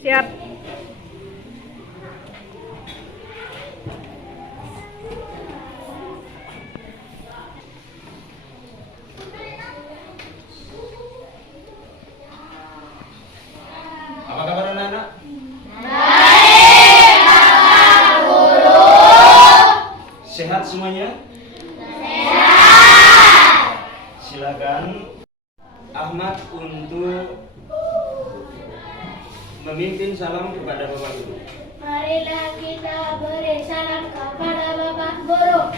Siap. Apa kabar anak-anak? Baik, Bapak Guru. Sehat semuanya? Sehat. Silakan Ahmad untuk memimpin salam kepada Bapak Guru. Marilah kita beri salam kepada Bapak Guru.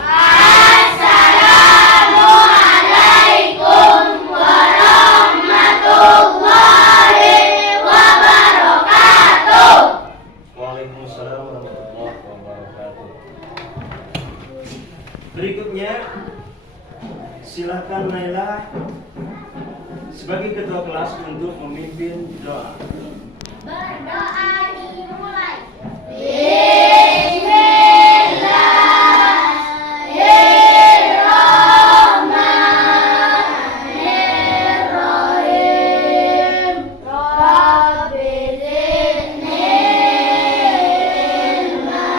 Assalamualaikum warahmatullahi wabarakatuh. Waalaikumsalam warahmatullahi wabarakatuh. Berikutnya, silakan Naila sebagai ketua kelas untuk memimpin doa. Berdoa dimulai. Bismillahirrahmanirrahim. Rabbi zidni ilma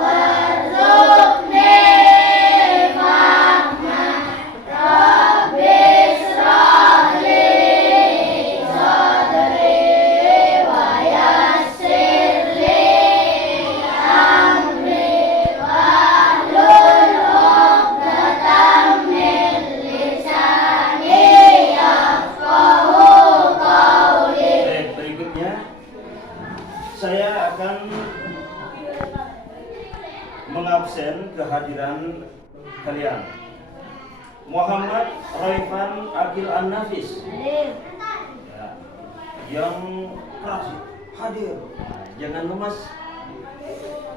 warzuqni fahma. Rabbi ishrah li sadri wa yassir li amri wahlul 'uqdatam min lisani yafqahu qawli. Baik, berikutnya saya akan mengabsen kehadiran kalian. Muhammad Raifan Akil An-Nafis. Ya, yang keras hadir. Nah, jangan lemas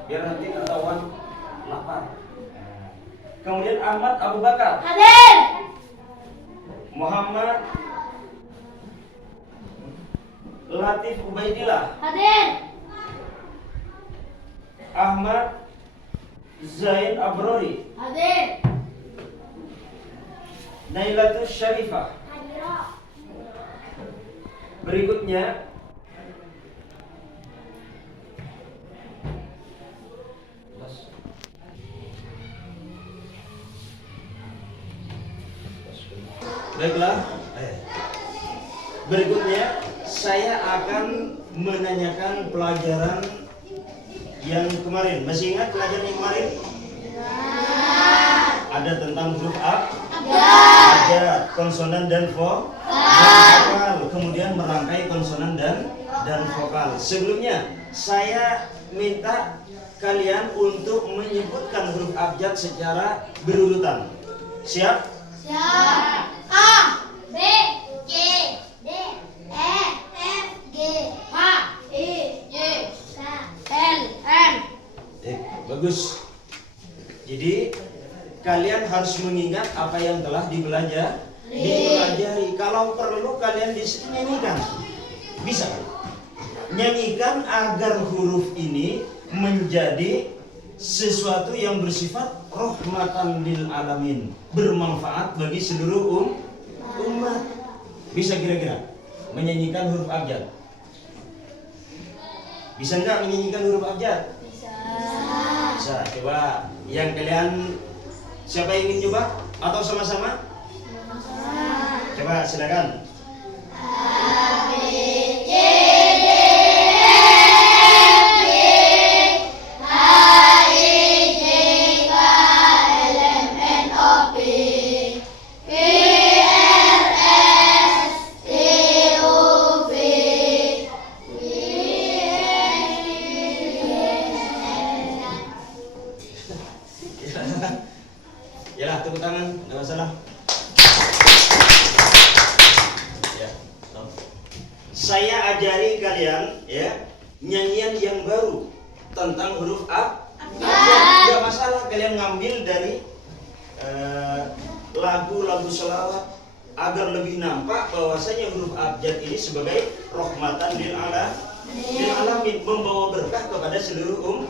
biar nanti ketahuan lapar. Kemudian Ahmad Abu Bakar, Hadir. Muhammad Latif Ubaidillah, Hadir. Ahmad Zain Abrori, Hadir. Nailatus Syarifah. Hadir. Berikutnya baiklah. Berikutnya saya akan menanyakan pelajaran yang kemarin. Masih ingat pelajaran yang kemarin? Ada tentang huruf abjad, konsonan dan vokal, kemudian merangkai konsonan dan vokal. Sebelumnya saya minta kalian untuk menyebutkan huruf abjad secara berurutan. Siap? Siap. A, B, C, D, E, F, G, H, I, J, K, L, M. Bagus. Jadi kalian harus mengingat apa yang telah dipelajari. Kalau perlu kalian nyanyikan. Bisa kan? Nyanyikan agar huruf ini menjadi sesuatu yang bersifat rahmatan lil alamin, bermanfaat bagi seluruh umat. Bisa kira-kira menyanyikan huruf abjad? Bisa enggak menyanyikan huruf abjad? Bisa. Coba yang kalian, siapa yang ingin coba atau sama-sama? Coba silakan. Ya, tepuk tangan, nggak masalah. Ya, no. Saya ajari kalian ya nyanyian yang baru tentang huruf abjad. Nggak masalah kalian ngambil dari lagu-lagu selawat agar lebih nampak bahwasanya huruf abjad ini sebagai rahmatan lil alamin, membawa berkah kepada seluruh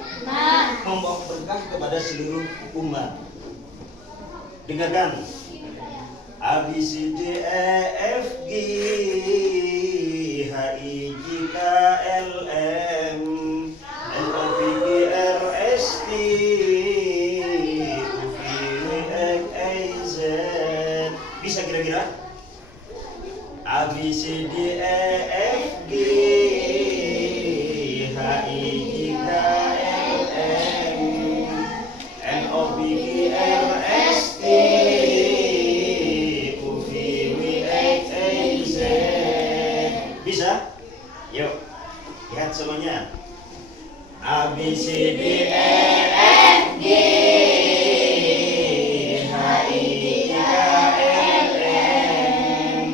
membawa berkah kepada seluruh umat. Dengarkan. A B C D E F G H HIJKLM NOPQRST UVWXYZ. Bisa kira-kira? ABCDEFG HIJKLM NOPQRST UVWXYZ. Bisa? Yuk, lihat semuanya. ABCDEFG HIJKLM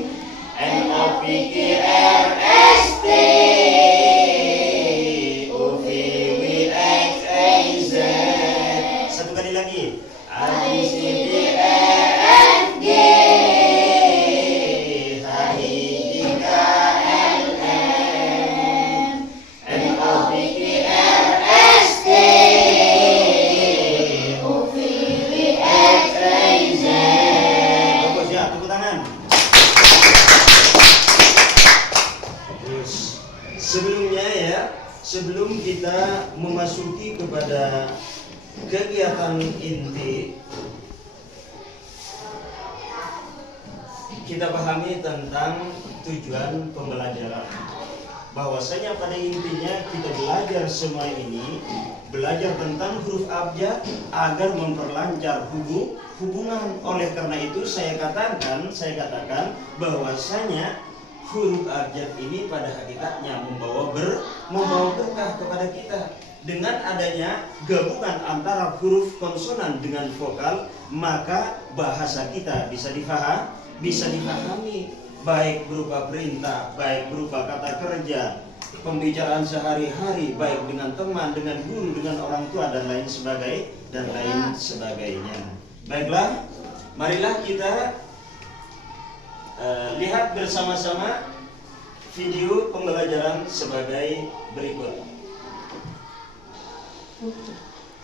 NOPQRST UVWXYZ. Satu kali lagi. ABCDEFG HIJKLM NOPQRST UVWXYZ. Bagus ya, tepuk tangan. Terus sebelumnya ya, sebelum kita memasuki kepada kegiatan inti, kita pahami tentang tujuan pembelajaran. Bahwasanya pada intinya kita belajar semua ini, belajar tentang huruf abjad agar memperlancar hubungan. Oleh karena itu saya katakan bahwasanya huruf abjad ini pada hakikatnya membawa berkah kepada kita. Dengan adanya gabungan antara huruf konsonan dengan vokal, maka bahasa kita bisa dipahami, baik berupa perintah, baik berupa kata kerja, pembicaraan sehari-hari, baik dengan teman, dengan guru, dengan orang tua dan lain sebagainya. Baiklah, marilah kita lihat bersama-sama video pembelajaran sebagai berikut.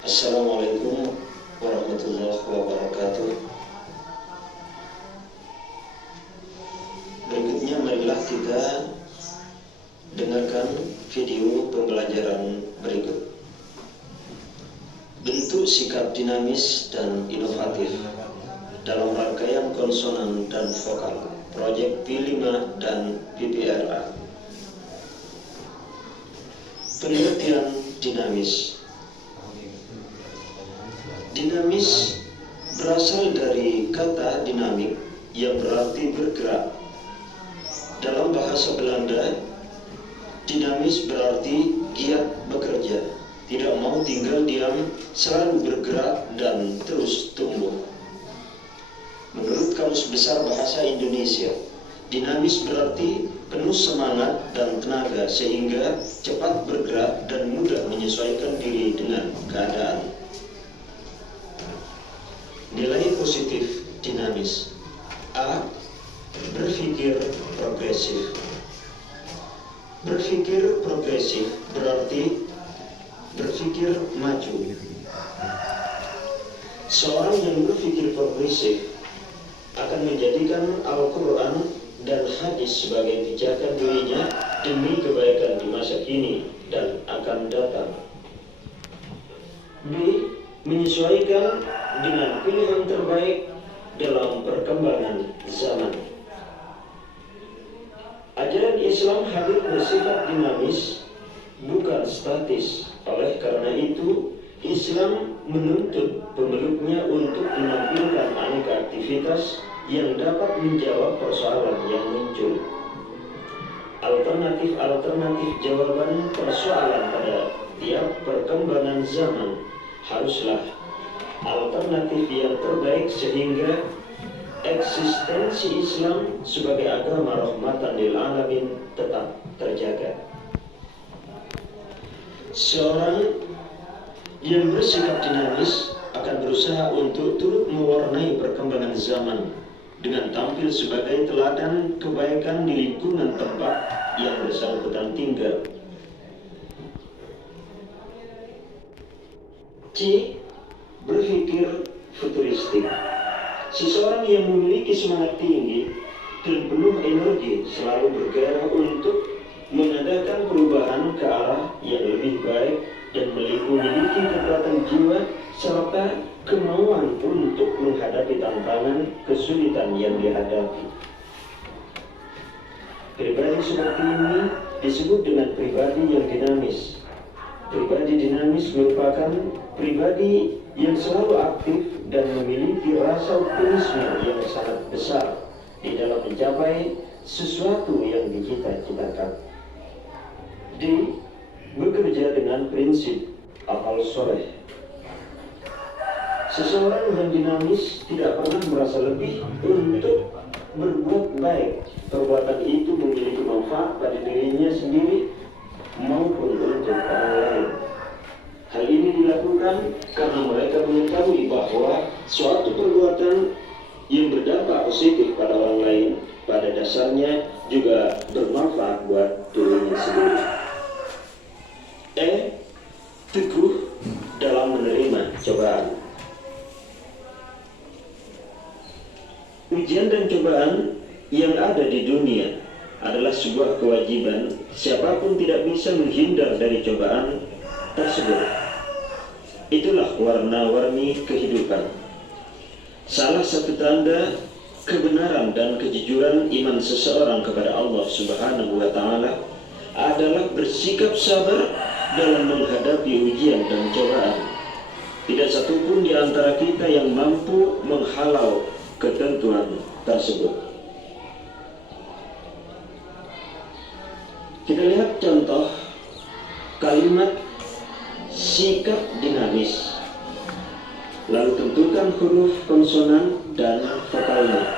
Assalamualaikum warahmatullahi wabarakatuh. Berikutnya marilah kita dengarkan video pembelajaran berikut. Bentuk sikap dinamis dan inovatif dalam rangkaian konsonan dan vokal proyek P5 dan PPRA. Pengertian dinamis. Dinamis berasal dari kata dinamik yang berarti bergerak. Dalam bahasa Belanda, dinamis berarti giat bekerja, tidak mau tinggal diam, selalu bergerak dan terus tumbuh. Menurut Kamus Besar Bahasa Indonesia, dinamis berarti penuh semangat dan tenaga sehingga cepat bergerak dan mudah menyesuaikan diri dengan keadaan. Nilai positif dinamis. A. Berpikir progresif. Berpikir progresif berarti berpikir maju. Seorang yang berpikir progresif akan menjadikan Al-Quran dan hadis sebagai pijakan dirinya demi kebaikan di masa kini dan akan datang. B. Menyesuaikan dengan pilihan terbaik dalam perkembangan zaman. Ajaran Islam hadir bersifat dinamis, bukan statis. Oleh karena itu, Islam menuntut pemeluknya untuk menampilkan aneka aktivitas yang dapat menjawab persoalan yang muncul. Alternatif jawaban persoalan pada tiap perkembangan zaman haruslah alternatif yang terbaik sehingga eksistensi Islam sebagai agama rahmatan lil alamin tetap terjaga. Seorang yang bersikap dinamis akan berusaha untuk turut mewarnai perkembangan zaman dengan tampil sebagai teladan kebaikan di lingkungan tempat yang bersangkutan tinggal. C. Berpikir futuristik. Seseorang yang memiliki semangat tinggi dan penuh energi selalu bergairah untuk mengadakan perubahan ke arah yang lebih baik dan memiliki kekuatan jiwa serta kemauan untuk menghadapi tantangan kesulitan yang dihadapi. Pribadi seperti ini disebut dengan pribadi yang dinamis. Pribadi dinamis merupakan pribadi yang selalu aktif dan memiliki rasa optimisme yang sangat besar di dalam mencapai sesuatu yang dicita-citakan. D. Bekerja dengan prinsip amal soleh. Seseorang yang dinamis tidak pernah merasa lebih untuk berbuat baik. Perbuatan itu memiliki manfaat pada dirinya sendiri maupun untuk orang lain. Hal ini dilakukan karena mereka mengetahui bahwa suatu perbuatan yang berdampak positif pada orang lain pada dasarnya juga bermanfaat buat dirinya sendiri. Teguh dalam menerima cobaan. Ujian dan cobaan yang ada di dunia adalah sebuah kewajiban. Siapapun tidak bisa menghindar dari cobaan tersebut. Itulah warna-warni kehidupan. Salah satu tanda kebenaran dan kejujuran iman seseorang kepada Allah Subhanahu wa Ta'ala adalah bersikap sabar dalam menghadapi ujian dan cobaan. Tidak satupun di antara kita yang mampu menghalau ketentuan tersebut. Kita lihat contoh kalimat sikap dinamis. Lalu tentukan huruf konsonan dan vokalnya.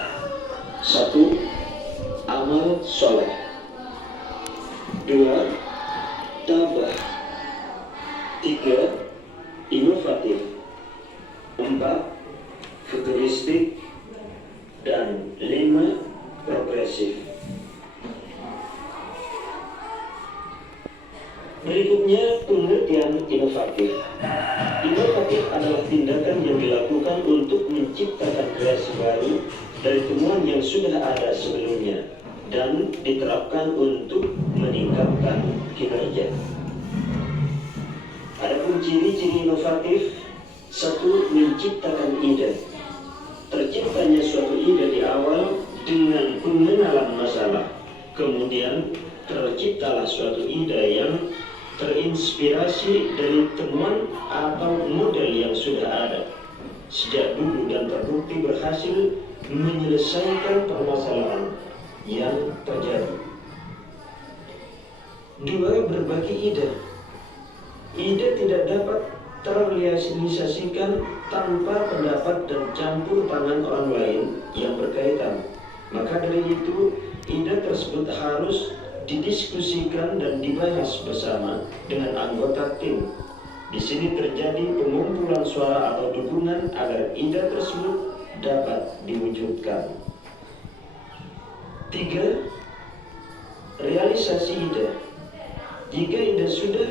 1. Amal soleh. 2. Tabah. 3. Inovatif. 4. Futuristik. Dan 5. Progresif. Berikutnya pengertian inovatif. Inovatif adalah tindakan yang dilakukan untuk menciptakan kreasi baru dari temuan yang sudah ada sebelumnya dan diterapkan untuk meningkatkan kinerja. Adapun ciri-ciri inovatif: 1. Menciptakan ide. Terciptanya suatu ide di awal dengan pengenalan masalah, kemudian terciptalah suatu ide yang terinspirasi dari temuan atau model yang sudah ada sejak dulu dan terbukti berhasil menyelesaikan permasalahan yang terjadi. 2. Berbagi ide. Ide tidak dapat terrealisasikan tanpa pendapat dan campur tangan orang lain yang berkaitan. Maka dari itu, ide tersebut harus didiskusikan dan dibahas bersama dengan anggota tim. Di sini terjadi pengumpulan suara atau dukungan agar ide tersebut dapat diwujudkan. 3. Realisasi ide. Jika ide sudah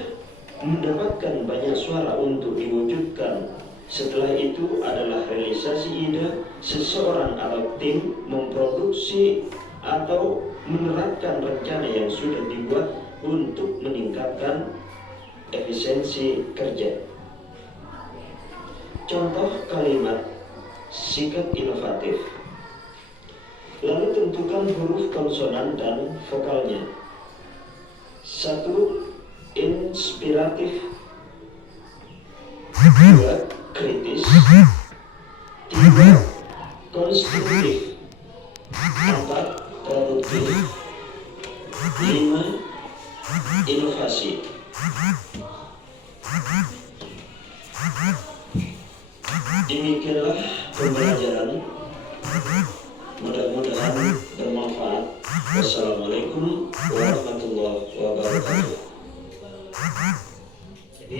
mendapatkan banyak suara untuk diwujudkan, setelah itu adalah realisasi ide. Seseorang atau tim memproduksi atau menerapkan rencana yang sudah dibuat untuk meningkatkan efisiensi kerja. Contoh kalimat sikap inovatif. Lalu tentukan huruf konsonan dan vokalnya. 1. Inspiratif. 2. Kritis. 3. Konstruktif. 4. Produktif. 5. Inovasi. Demikianlah pembelajaran. Mudah-mudahan bermanfaat. Wassalamualaikum warahmatullahi wabarakatuh. Jadi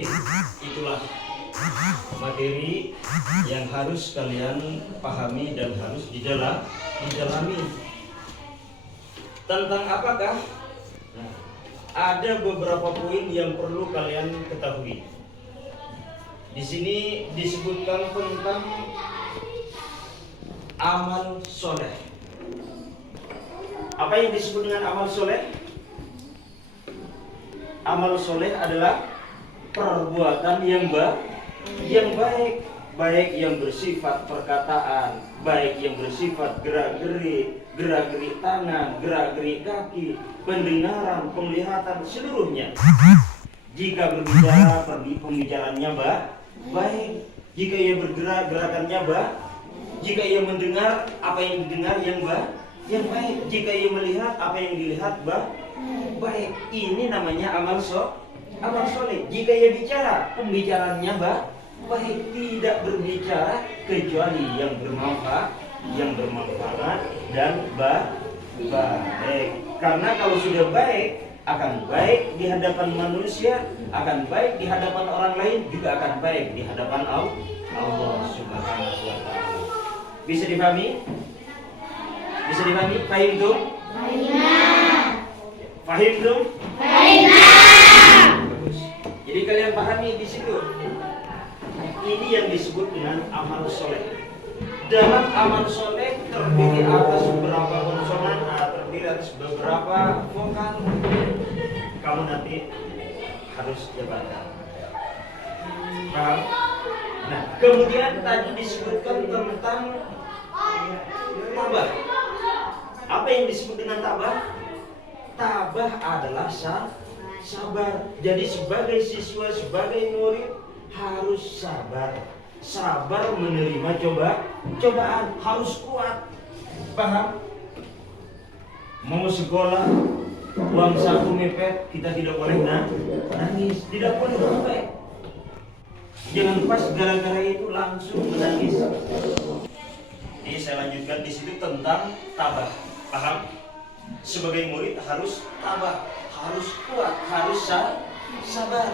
itulah materi yang harus kalian pahami dan harus didalami. Tentang apakah? Nah, ada beberapa poin yang perlu kalian ketahui. Di sini disebutkan tentang amal soleh. Apa yang disebut dengan amal soleh? Amal soleh adalah perbuatan yang baik, baik yang bersifat perkataan, baik yang bersifat gerak-gerik tangan, gerak-gerik kaki, pendengaran, penglihatan, seluruhnya. Jika berbicara, pembicaraannya baik. Jika ia bergerak, gerakannya baik. Jika ia mendengar, apa yang didengar yang baik. Jika ia melihat, apa yang dilihat baik. Ini namanya amal soleh. Jika ia bicara, pembicaraannya baik, tidak berbicara kecuali yang bermanfaat dan baik. Karena kalau sudah baik, akan baik di hadapan manusia, akan baik di hadapan orang lain, juga akan baik di hadapan Allah Subhanahu wa taala. Bisa dipahami? Fahim tuh? Fahim tuh? Bagus. Jadi kalian pahami di situ. Ini yang disebut dengan amal soleh. Dalam amal soleh terdiri atas beberapa konsonan, terdiri atas beberapa vokal. Kamu nanti harus jabarkan. Paham? Nah, kemudian tadi disebutkan tentang tabah. Apa yang disebut dengan tabah? Tabah adalah sabar. Jadi sebagai siswa, sebagai murid harus sabar. Sabar menerima cobaan, harus kuat. Paham? Mau sekolah, uang saku mepet, kita tidak boleh nangis, tidak boleh sampai. Jangan pas gara-gara itu langsung menangis. Ini saya lanjutkan di situ tentang tabah. Paham? Sebagai murid harus tabah, harus kuat, harus sabar.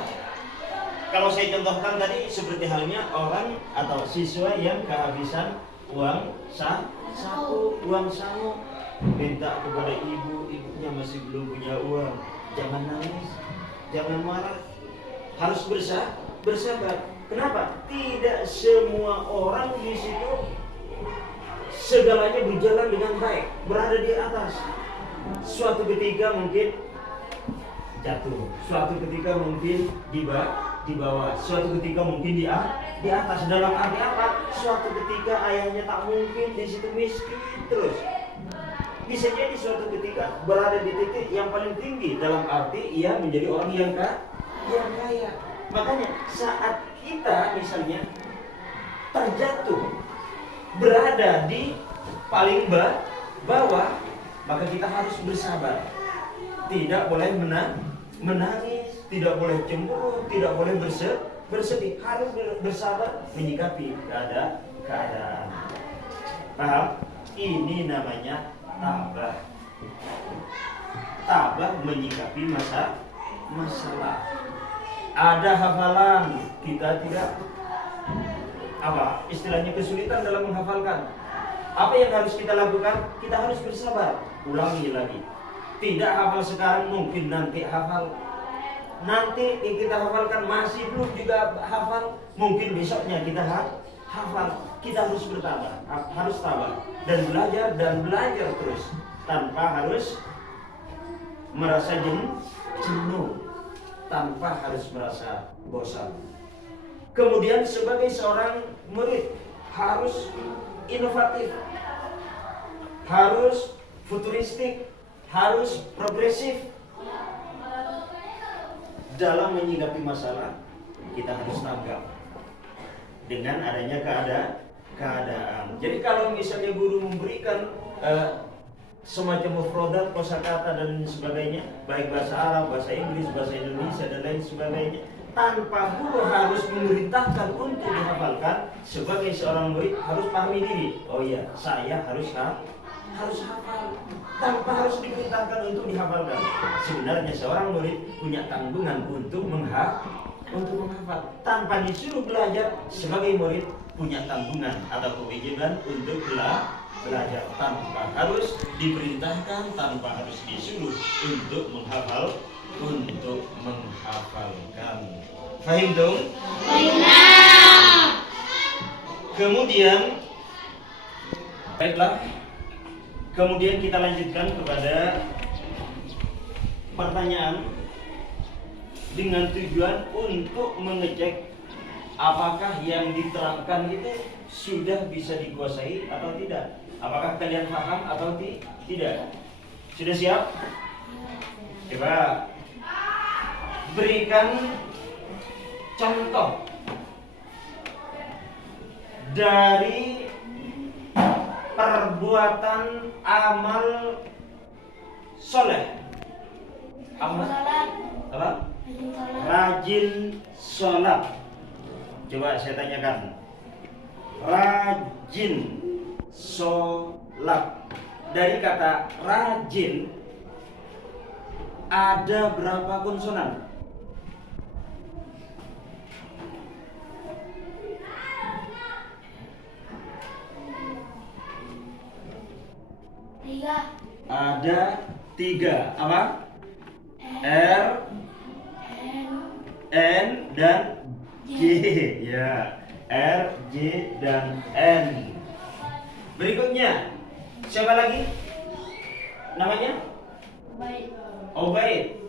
Kalau saya contohkan tadi seperti halnya orang atau siswa yang kehabisan uang saku, uang sangu, minta kepada ibunya masih belum punya uang. Jangan nangis, jangan marah, harus bersabar. Kenapa? Tidak semua orang di situ segalanya berjalan dengan baik, berada di atas. Suatu ketika mungkin jatuh, suatu ketika mungkin di bawah, suatu ketika mungkin di atas. Dalam arti apa? Suatu ketika ayahnya tak mungkin di situ miskin terus. Bisa jadi suatu ketika berada di titik yang paling tinggi, dalam arti ia menjadi orang yang kaya. Makanya saat kita misalnya terjatuh, berada di paling bawah, maka kita harus bersabar. Tidak boleh menangis, tidak boleh cemburu, tidak boleh bersedih, harus bersabar menyikapi keadaan. Paham? Ini namanya tabah. Tabah menyikapi masalah. Ada hafalan, kita tidak istilahnya kesulitan dalam menghafalkan. Apa yang harus kita lakukan? Kita harus bersabar, ulangi lagi. Tidak hafal sekarang, mungkin nanti hafal. Nanti kita hafalkan masih belum juga hafal, mungkin besoknya kita hafal. Kita harus bertabah, harus tabah dan belajar terus tanpa harus merasa jenuh, tanpa harus merasa bosan. Kemudian sebagai seorang murid harus inovatif, harus futuristik, harus progresif. Dalam menyikapi masalah, kita harus tanggap dengan adanya keadaan. Jadi kalau misalnya guru memberikan semacam mufradat, kosakata dan sebagainya, baik bahasa Arab, bahasa Inggris, bahasa Indonesia dan lain sebagainya, tanpa guru harus memerintahkan untuk dihafalkan, sebagai seorang murid harus pahami diri. Oh iya, saya harus hafal, tanpa harus diperintahkan untuk dihafalkan. Sebenarnya seorang murid punya tanggungan untuk menghafal. Tanpa disuruh belajar, sebagai murid punya tanggungan atau kewajiban untuk belajar. Tanpa harus diperintahkan, tanpa harus disuruh untuk menghafalkan. Fahim dong? Kemudian, baiklah. Kemudian kita lanjutkan kepada pertanyaan. dengan tujuan untuk mengecek apakah yang diterangkan itu sudah bisa dikuasai atau tidak. Apakah kalian paham atau tidak? Sudah siap? Coba berikan contoh dari perbuatan amal soleh. Amal Sholat. apa? Rajin sholat. Rajin sholat. Coba saya tanyakan. Rajin sholat. Dari kata rajin ada berapa konsonan? Tiga. Ada 3. Apa? R, N, dan G. Ya, R, J, dan N. Berikutnya, siapa lagi? Namanya? Baik. Obaid.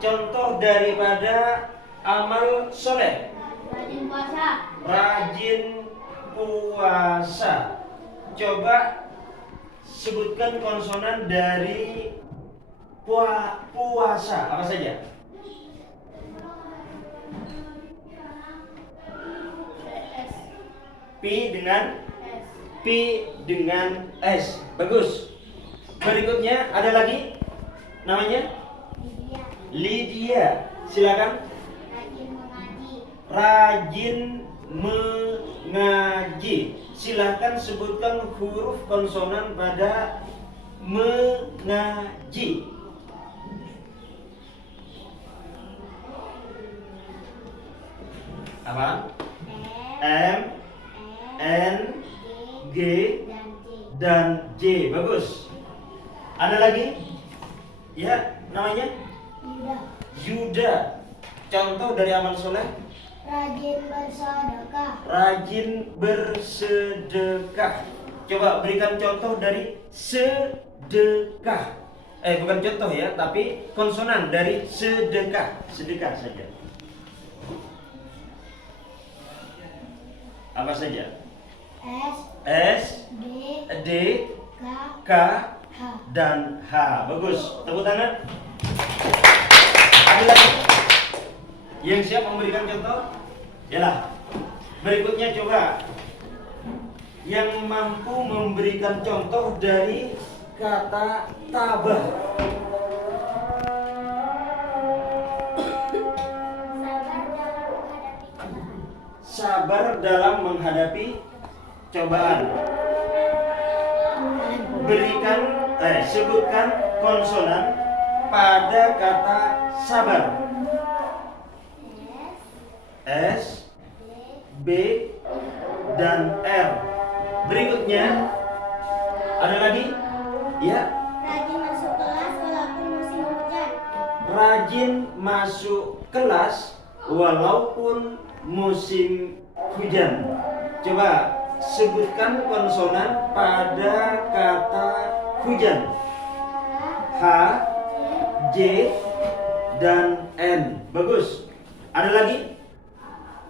Contoh daripada amal soleh. Rajin puasa. Rajin puasa. Coba sebutkan konsonan dari puasa. Apa saja? S. P dengan S. P dengan S. Bagus. Berikutnya ada lagi namanya Lydia. Lydia. Silakan. Rajin mengaji. Rajin mengaji. Silakan sebutkan huruf konsonan pada mengaji. Apa? M, N, G, dan J. dan J. Bagus. Ada lagi? Ya, namanya Yuda. Yuda. Contoh dari amal soleh. Rajin bersedekah. Rajin bersedekah. Coba berikan contoh dari sedekah. Bukan contoh ya, tapi konsonan dari sedekah. Sedekah saja. Apa saja? S. S, D. D, K. K, H. dan H. Bagus. Tepuk tangan. Ada lagi yang siap memberikan contoh? Yalah. Berikutnya coba yang mampu memberikan contoh dari kata tabah. Sabar dalam menghadapi cobaan. Sabar dalam menghadapi cobaan. Berikan, sebutkan konsonan pada kata sabar. S, B, dan R. Berikutnya ada lagi? Ya. Rajin masuk kelas walaupun musim hujan. Rajin masuk kelas walaupun musim hujan. Coba sebutkan konsonan pada kata hujan. H, J, dan N. Bagus. Ada lagi?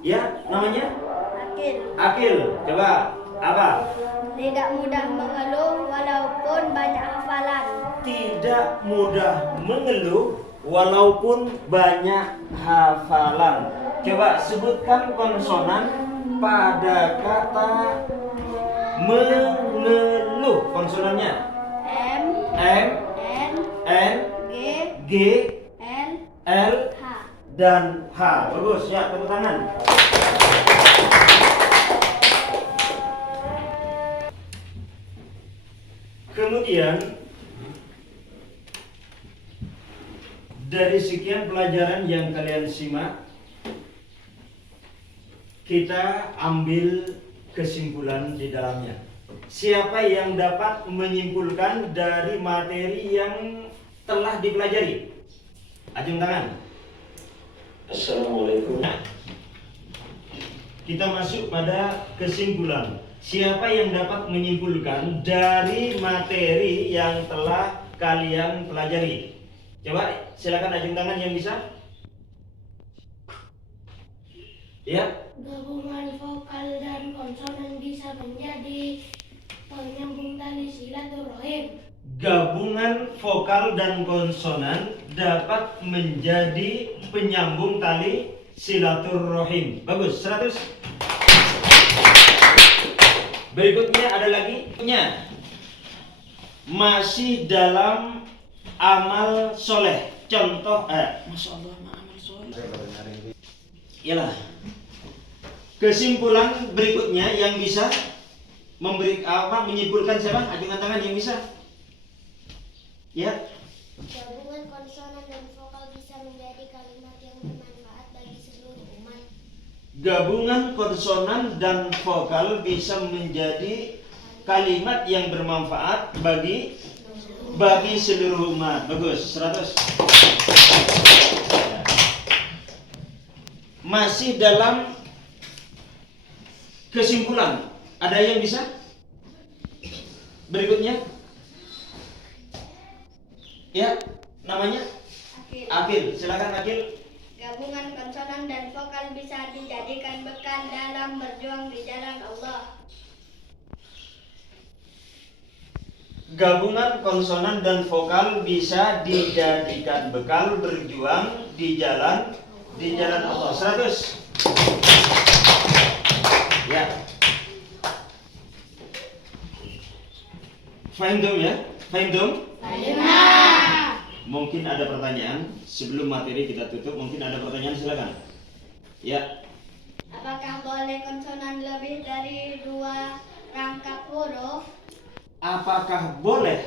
Ya, namanya? Akil. Akil. Coba apa? Tidak mudah mengeluh walaupun banyak hafalan. Tidak mudah mengeluh walaupun banyak hafalan. Coba sebutkan konsonan pada kata mengeluh. Konsonannya M. M, N. N, G. G, N. L, H. dan H. Bagus ya, tepuk tangan. Kemudian dari sekian pelajaran yang kalian simak, kita ambil kesimpulan di dalamnya. Siapa yang dapat menyimpulkan dari materi yang telah dipelajari? Ajung tangan. Assalamualaikum. Kita masuk pada kesimpulan. Siapa yang dapat menyimpulkan dari materi yang telah kalian pelajari? Coba silakan ajung tangan yang bisa. Ya. Gabungan vokal dan konsonan bisa menjadi penyambung tali silaturahim. Gabungan vokal dan konsonan dapat menjadi penyambung tali silaturahim. Bagus, 100. Berikutnya ada lagi. Masih dalam amal soleh. Contoh, Masya Allah, amal soleh. Yalah. Kesimpulan berikutnya yang bisa menyimpulkan siapa? Ajukan tangan yang bisa. Ya. Gabungan konsonan dan vokal bisa menjadi kalimat yang bermanfaat bagi seluruh umat. Gabungan konsonan dan vokal bisa menjadi kalimat yang bermanfaat bagi seluruh umat. Bagus, 100. Masih dalam kesimpulan, ada yang bisa? Berikutnya. Ya, namanya? Akil. Silakan Akil. Gabungan konsonan dan vokal bisa dijadikan bekal dalam berjuang di jalan Allah. Gabungan konsonan dan vokal bisa dijadikan bekal berjuang di jalan Allah. 100. Ya. Fahim dong ya? Fahim dong? Mungkin ada pertanyaan sebelum materi kita tutup. Mungkin ada pertanyaan, silakan. Ya. Apakah boleh konsonan lebih dari 2 rangkap huruf? Apakah boleh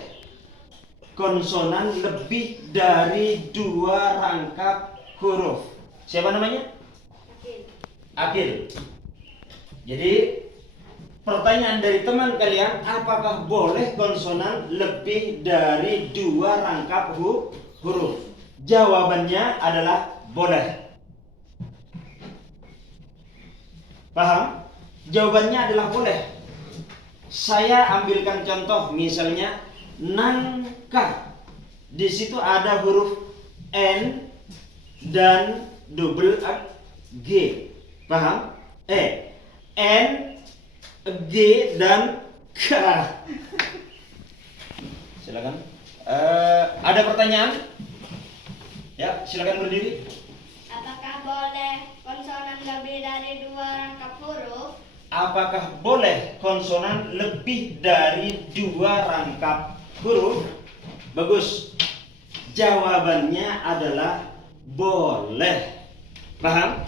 konsonan lebih dari 2 rangkap huruf? Siapa namanya? Akil. Jadi pertanyaan dari teman kalian, apakah boleh konsonan lebih dari 2 rangkap huruf? Jawabannya adalah boleh. Paham? Jawabannya adalah boleh. Saya ambilkan contoh, misalnya nangka. Di situ ada huruf N dan double G. Paham? N, G dan K. Silakan. Ada pertanyaan? Ya, silakan berdiri. Apakah boleh konsonan lebih dari 2 rangkap huruf? Apakah boleh konsonan lebih dari 2 rangkap huruf? Bagus. Jawabannya adalah boleh. Paham?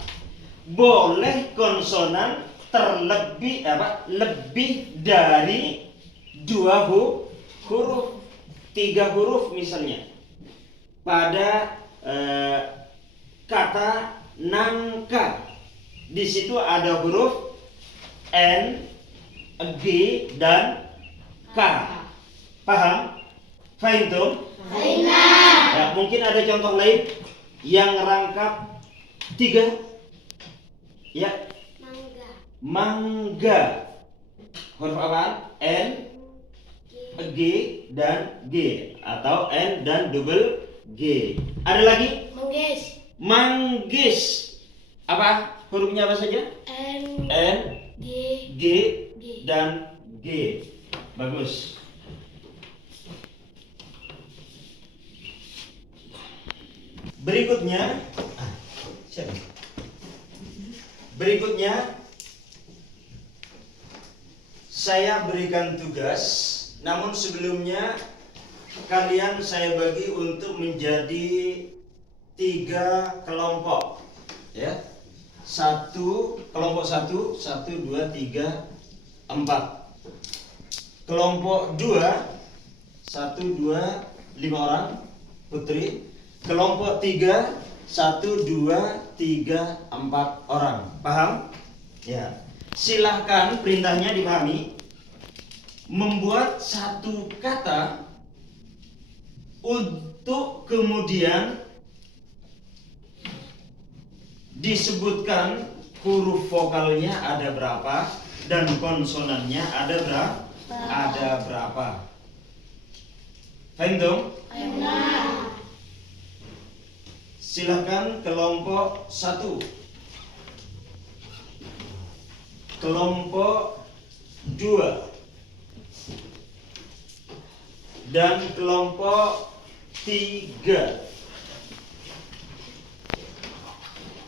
Boleh konsonan lebih dari 2 huruf, 3 huruf misalnya. Pada kata nangka, di situ ada huruf N, G dan K. Paham? Fahim tuh? Ya, mungkin ada contoh lain yang rangkap 3. Ya. Mangga. Huruf apa? N, G dan G, atau N dan double G. Ada lagi? Manggis. Apa? Hurufnya apa saja? N, G dan G. Bagus. Berikutnya saya berikan tugas, namun sebelumnya kalian saya bagi untuk menjadi 3 kelompok. Ya. Kelompok 1, 2, 3, 4. Kelompok 2, 1, 2, 5 orang putri. Kelompok 3, 1, 2, 3, 4 orang. Paham? Ya. Silahkan, perintahnya dipahami. Membuat satu kata untuk kemudian disebutkan huruf vokalnya ada berapa dan konsonannya ada berapa. Paham dong? Silahkan kelompok 1. kelompok 2 dan kelompok 3.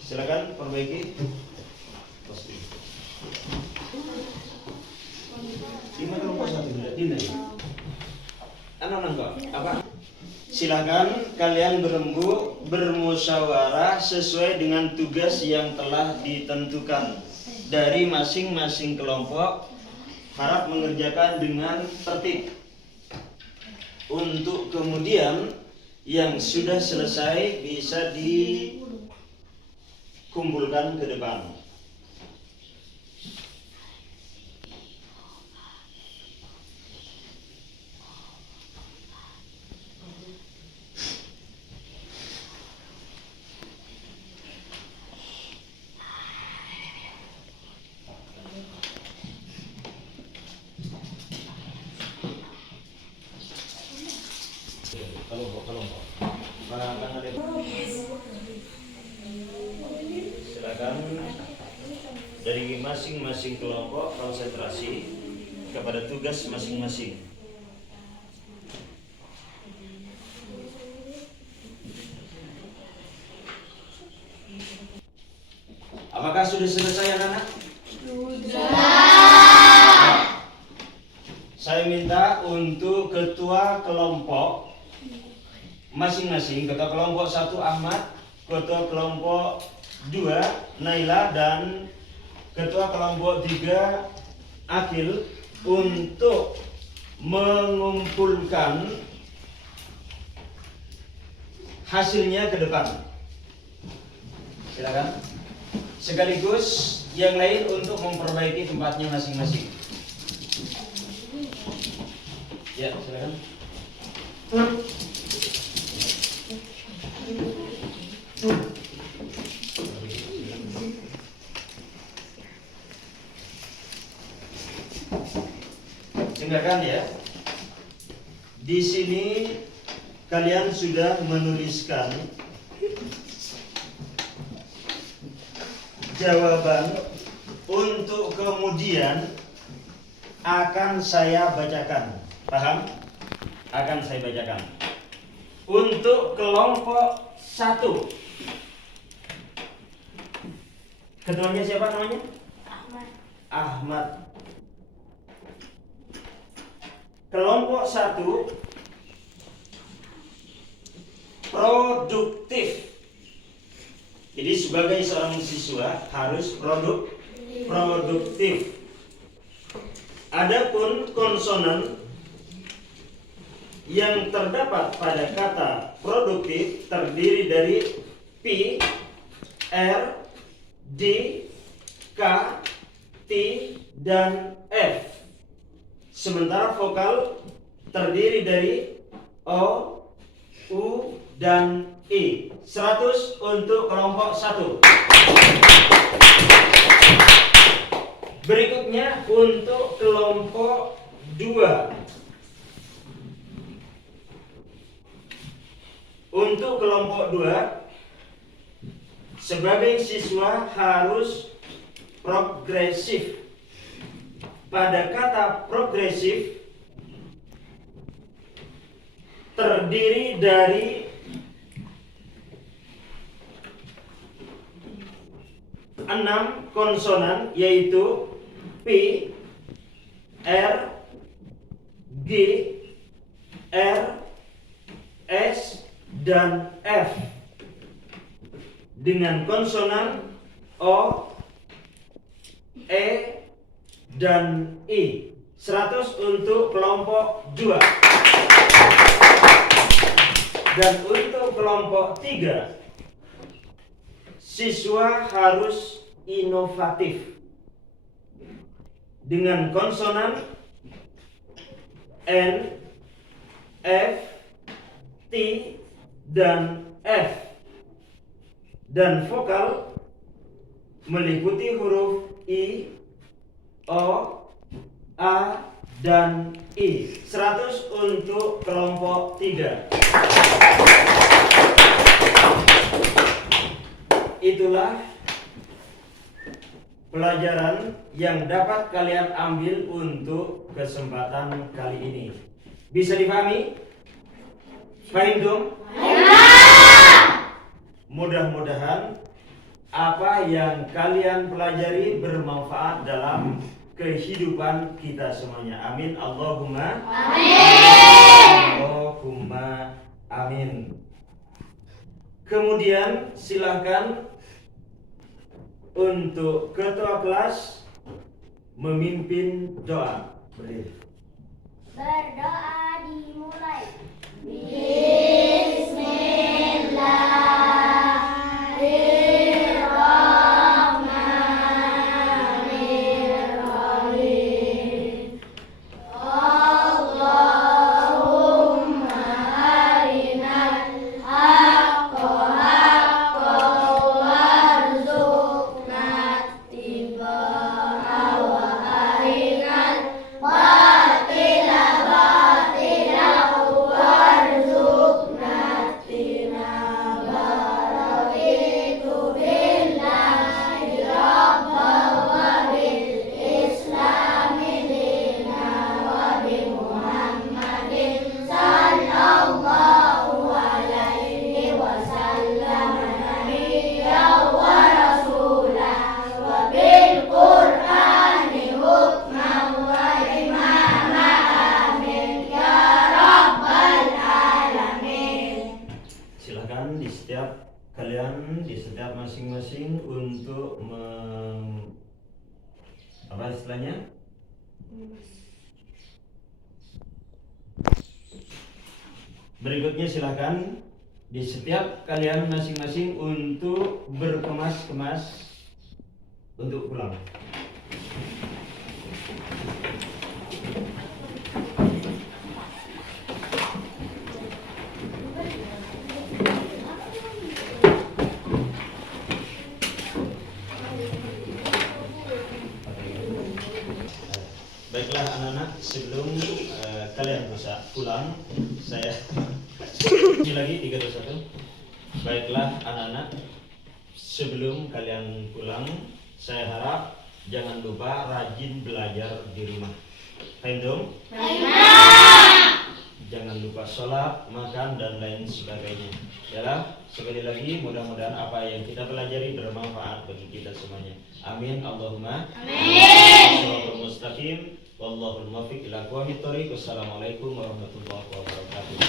Silakan perbaiki. Lima kelompok 1 tidak dinai. Apa? Silakan kalian berembuk bermusyawarah sesuai dengan tugas yang telah ditentukan dari masing-masing kelompok. Harap mengerjakan dengan tertib. Untuk kemudian yang sudah selesai bisa dikumpulkan ke depan. Kelompok. Silakan dari masing-masing kelompok konsentrasi kepada tugas masing-masing. Apakah sudah selesai anak-anak? Sudah. Saya minta untuk ketua kelompok masing-masing, ketua kelompok 1 Ahmad, ketua kelompok 2 Naila, dan ketua kelompok 3 Akil untuk mengumpulkan hasilnya ke depan. Silakan. Sekaligus yang lain untuk memperbaiki tempatnya masing-masing. Ya, silakan. Dengarkan ya. Di sini kalian sudah menuliskan jawaban untuk kemudian akan saya bacakan. Paham? Akan saya bacakan. Untuk kelompok 1. Ketuanya siapa namanya? Ahmad. Kelompok 1 produktif. Jadi sebagai seorang siswa harus produktif. Adapun konsonan yang terdapat pada kata produktif terdiri dari P, R, D, K, T, dan F. Sementara vokal terdiri dari O, U, dan I. 100 untuk kelompok 1. Berikutnya untuk kelompok 2. Untuk kelompok 2, sebagai siswa harus progresif. Pada kata progresif terdiri dari 6 konsonan, yaitu P, R, G, R, S, dan F, dengan konsonan O, E, dan I. 100 untuk kelompok 2. Dan untuk kelompok 3, siswa harus inovatif dengan konsonan N, F, T, dan F, dan vokal meliputi huruf I, O, A, dan I. 100 untuk kelompok 3. Itulah pelajaran yang dapat kalian ambil untuk kesempatan kali ini? Bisa dipahami? Paham dong? Mudah-mudahan apa yang kalian pelajari bermanfaat dalam kehidupan kita semuanya. Amin. Allahumma amin. Allahumma amin. Kemudian silakan untuk ketua kelas memimpin doa. Berdiri. Berdoa dimulai. Bismillahirrahmanirrahim. Allahumma arinal haqqa haqqan warzuqna ittiba'ahu wa arinal batila batilan warzuqna ijtinaba. Raditu billahi rabban wa bil islami dinan wa bi Muhammadin sallallahu alaihi wasallam nabiyyan wa rasulan wa bil Qur'ani hukman wa imama. Amin ya rabbal alamin. Silakan di setiap kalian di setiap masing-masing untuk apa istilahnya? Berikutnya silakan di setiap kalian masing-masing untuk berkemas-kemas untuk pulang. Baiklah anak-anak, sebelum kalian bisa pulang, saya uji lagi 3, 2, 1. Baiklah anak-anak, sebelum kalian pulang, saya harap jangan lupa rajin belajar di rumah. Paham dong? Jangan lupa sholat, makan, dan lain sebagainya. Yalah, sekali lagi mudah-mudahan apa yang kita pelajari bermanfaat bagi kita semuanya. Amin. Allahumma amin. Mustaqim. Wallahul muwaffiq ila aqwamit thoriq. Wassalamualaikum warahmatullahi wabarakatuh.